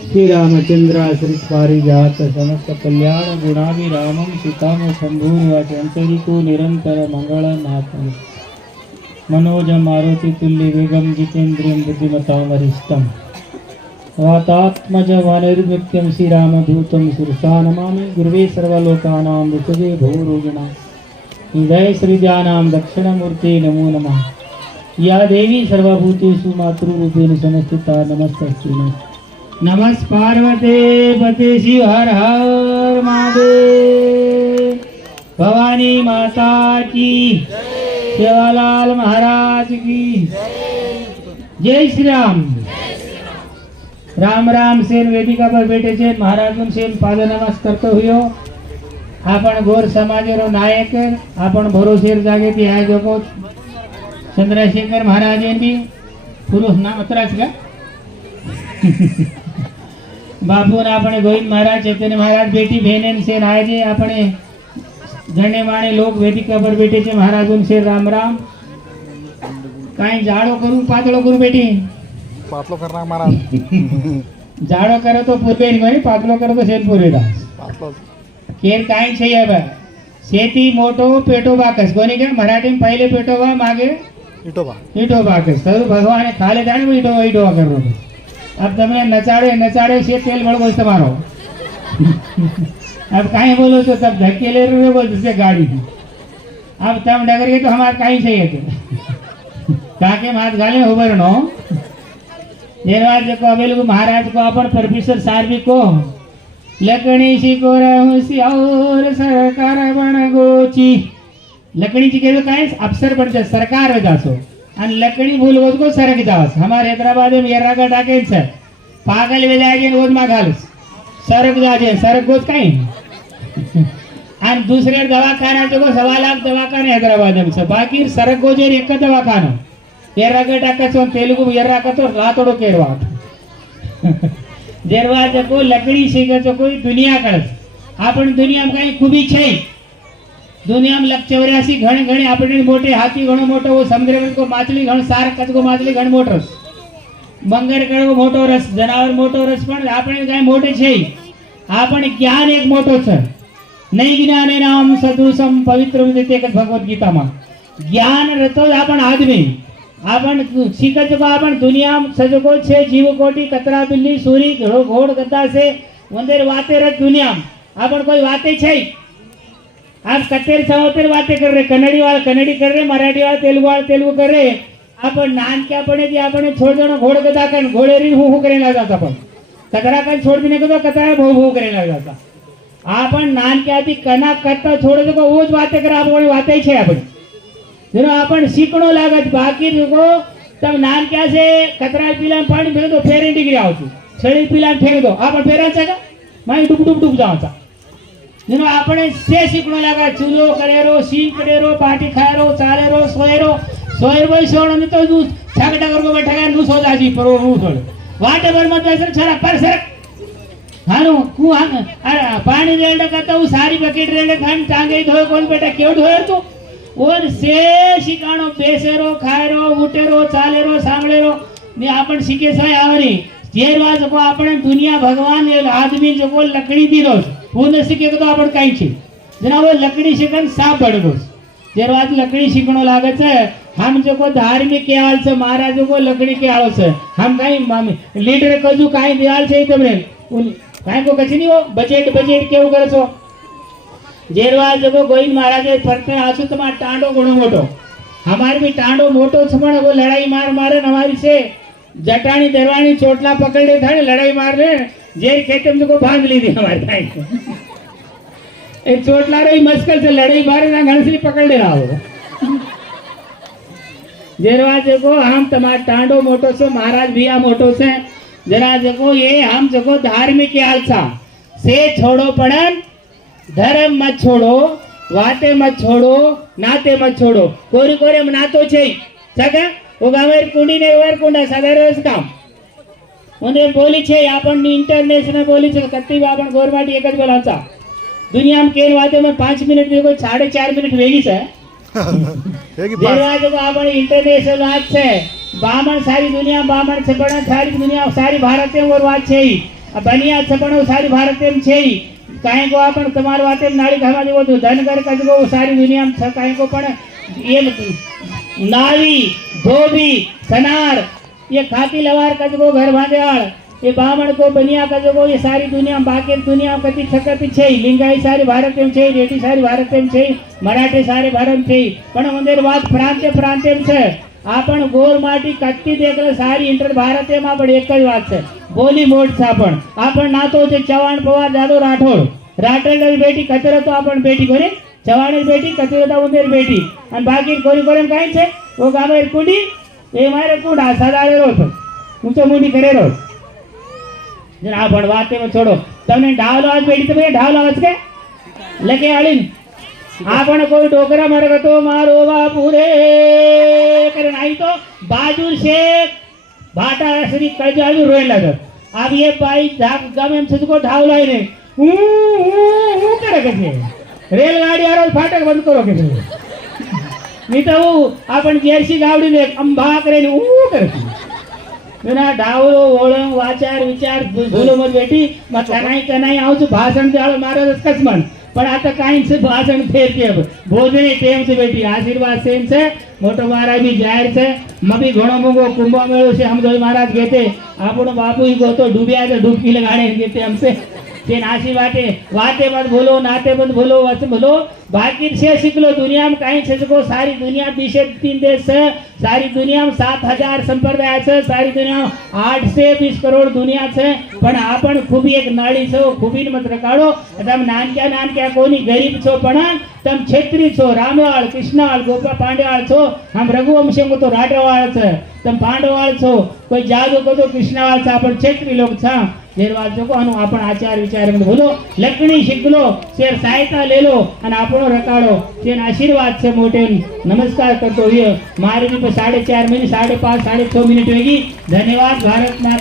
श्री रामचंद्राश्रित पारिजात समस्त कल्याण गुणाभिरामं सीताम शंभूनिवासंतरिको निरंतर मंगल नाथम मनोज मारुति तुल्य वेगम जितेन्द्रियं बुद्धिमतां वरिष्ठम वातात्मज वानैर्व्यक्त्यं श्रीरामदूतं शिरसा नमामि गुरुवे सर्वलोकानां विषये भूरोगिणां हृदय श्रीजानां दक्षिणमूर्ते नमो नमः या देवी सर्वभूतेषु मातृरूपेण संस्थिता नमस्तस्यै नमस् पार्वते पते शिव हर हर महादेव भवानी माता की सेवालाल महाराज की जय श्री राम राम राम सेन वेदिका पर बैठे छे महाराज सेन पाद नमस्कार करते हुए आपण गोर समाज रो नायक आपण भरोसेर जागे ती आय जको चंद्रशेखर महाराज भी पुरुष नाम अतराज का बापू ने अपने गोविंद महाराज चैतन्य महाराज बेटी बहन से आए जे अपने गणे माणे लोग वेदिका पर बैठे छे महाराज से राम राम काई जाड़ो करूं पातळो करूं बेटी पातलो करना महाराज जाड़ो करे तो पूर्वे नहीं पातलो करे तो सेन पूर्वे पातलो केर काई छे अब सेती मोटो पेटो बाकस कोनी के मराठी में पहले पेटो बा मागे ईटो बाकस तो भगवान खाले जाने ईटो ईटो कर रो अब तमने नचाड़े नचाड़े से तेल बड़ो तुम्हारो अब कहीं बोलो तो सब धक्के ले रहे बोल से गाड़ी की अब तम डगर के तो हमारे कहीं चाहिए थे ताकि हाथ गाले उबर नो को अवेल महाराज को अपन प्रोफेसर सार्वी को लकड़ी शिको रहूसी और सरकार बन गोची लकड़ी जी के काय अफसर बनते सरकार हो जासो आणि लकड़ी भूल गोद को सरक जावस हमारे हैदराबाद में येरागा डाके सर पागल वे जागे गोद मा घालस सरक जाजे सरक गोद काही आणि दुसरे दवाखाना जो 1.25 लाख दवाखाने हैदराबाद में से बाकी सरक गोजे एक दवाखाना येरागा डाका सो तेलुगु येराका तो रातोडो केरवा देरवाज को लकड़ी सीखे तो कोई दुनिया कळस आपण दुनिया में काही खूबी छै दुनिया में 84 घण घणे अपने मोटे हाथी घणो मोटो वो समुद्र में को माछली घण सार कच को माछली घण मोटो मंगर कड़ो मोटो रस जनावर मोटो रस पण આપણે કાઈ મોટે છે આપણે જ્ઞાન એક મોટો છે નહીં જ્ઞાને નામ સદુસમ પવિત્ર રીતે એક ભગવદ ગીતા માં જ્ઞાન રતો आपण आदमी आपण शिकत को आपण दुनिया सजको छे जीव कोटि कतरा बिल्ली सूरी घोड़ घोड़ गद्दा से वंदेर वाते रत दुनिया आपण कोई वाते छै आज 70 बातें कर रहे कन्नड़ी वाला कन्नड़ी कर रहे मराठी वाला तेलुगु कर रहे आपण नानक्या पणे जे आपण छोड़ देनो घोड़ गदा कन घोड़े री हु करे लगा जाता पण कतरा कन छोड़ देने को तो कतरा भो भो करे लगा जाता आपण नानक्या थी कना करता छोड़ दे को वो ज बातें कर आपण वाते छे आपण जेनो आपण सीखणो लागत बाकी को तब नानक्या से कतरा पीला पानी फेर दो फेरी डिग्री आवती छड़ी पीला फेर दो आपण फेराचा का माई डुब डुब डुब जावता जेनो આપણે से सीखणो लागा चूलो करेरो सीन करेरो पाटी खायरो चालेरो सोयरो सोयरो सोण तो दू छागटा करको बैठा नु सो जाजी पर नु थोड़ वाटे पर मत सर छरा पर सर हानो कु अरे पानी रेंड करता हूं सारी बकेट रेंड खान टांगे धोए कोन बेटा केव धोए तो और से शिकाणो बेसेरो खायरो उटेरो चालेरो सांगळेरो ने आपण सीखे सय आवरी जेरवा जो आपण दुनिया भगवान आदमी जो को लकड़ी दीरो वो न सीखे तो आपण काई छे जना वो लकड़ी सीखन साफ बड़गो जेरवा लकड़ी सीखणो लागे छे हम जो को धार्मिक के आल से महाराज जो को लकड़ी के आलो छे हम काई लीडर कजू काई दियाल छे तमने काई को कछ नहीं हो बजट बजट केव करे छो जेरवा जो को गोविंद महाराज फरते आसु तमा टांडो गुणो मोटो हमारे भी टांडो मोटो छ पण वो लड़ाई मार मारे हमारी से जटानी दरवानी चोटला पकड़े था लड़ाई मार रहे जेर खेते में को बांध ली थी हमारे भाई एक चोटला रही मस्कल से लड़ाई मारे ना घंसली पकड़ ले रहा हो जेरवा को हम तुम्हारा टांडो मोटो से महाराज भी आ मोटो से जरा को ये हम जो धार्मिक के आलसा से छोड़ो पड़न धर्म मत छोड़ो वाते मत छोड़ो नाते मत छोड़ो कोरी कोरे में नातो छे सगा वो गावेर कुंडी ने वर कुंडा साधारण काम उन्हें बोली छे आपण इंटरनेशनल बोली छे कत्ती आपण गवर्नमेंट एक ज बोलाचा दुनिया में केल वाते में 5 मिनिट में कोई 4.5 मिनिट वेगी छे देवाज को आपण इंटरनेशनल बात छे बामण सारी दुनिया बामण से बड़ा सारी दुनिया सारी भारत में और बात छे બનિયા છપણો સારી ભારત એમ છે કાંઈ કો પણ તમારો વાતે નાળી ઘામાં જેવો તો ધન કર કજગો સારી દુનિયામાં છ કાંઈ કો પણ એમ નાવી ધોબી સનાર ये खाती लवार कजगो घर भांजाळ ये बामण को बनिया कजगो ये सारी दुनिया बाकी दुनिया कति छकती छे लिंगाई सारी भारत में छे रेटी सारी भारत में छे मराठे सारे भारत छे पण मंदिर बात प्रांते प्रांते छे आपण गोर माटी कत्ती देखले सारी इंटर भारत में आपण एक જ વાત છે બોલી મોટ છે आपण નાતો છે ચવાણ પવાર જાદો રાઠોડ રાઠોડ બેટી કચરો તો आपण બેટી કોને ચવાણી બેટી કચરો તો ઉંદેર બેટી અને બાકી કોની કોને કાઈ છે ઓ ગામે કુડી એ મારે કુડા સદાળે રો છો હું તો મુડી કરે રો જરા પણ વાતે માં છોડો તમને ઢાવલો આજ બેટી તમે ઢાવલો આજ કે લકે આળીન आपण कोई डोकरा मर तो मारो बापू रे करे नहीं तो बाजू से भाटा श्री कजालू रोए लगा अब ये भाई गामे में को ढावला ही नहीं करे के रेलगाड़ी आ रहा फाटक बंद करो के नहीं तो आपण जेरसी गावडी ने अंबा करे ने करती बिना ढावलो ओळंग वाचार विचार भूलो मत बेटी मत कनाई आव भाषण जाळ महाराज कचमन पण आता काहींच भाषण फेरते भोजन टेम से बेटी आशीर्वाद सेम से मोटो महाराज भी जाहिर છે મબી ઘણો મોગો કુંભ મેળો છે हम જોઈ महाराज कहते આપણો બાપુ ઈ ગોતો ડૂબ્યા છે ડૂબકી લગાડે कहते हमसे तेन आशीर्वादे वाते मत बोलो नाते मत बोलो वच बोलो बाकी से सीखलो दुनिया में कहीं से को सारी दुनिया 3 देश है सारी दुनिया में 7000 संप्रदाय है सारी दुनिया में 8 से 20 करोड़ दुनिया है पण आपण खूबी एक नाड़ी छो खूबी मत रकाडो तम नानक्या कोनी गरीब छो पण तम क्षेत्री छो रामवाळ कृष्णवाळ गोपा पांडेवाळ छो हम रघुवंशी को तो राठवाळ छे तम पांडवाळ छो कोई जादू को तो कृष्णवाळ छे आपण क्षेत्री लोग छा जेर વાત જો કોનો આપણ આચાર વિચાર में बोलो लकड़ी शिकलो शेर सहायता ले लो અને આપણો રકાડો તેન આશીર્વાદ છે મોટે નમસ્કાર કરતો હોય મારી भी 4:30 મિનિટ 5:30 6:30 મિનિટ હોગી ધન્યવાદ ભારત માતા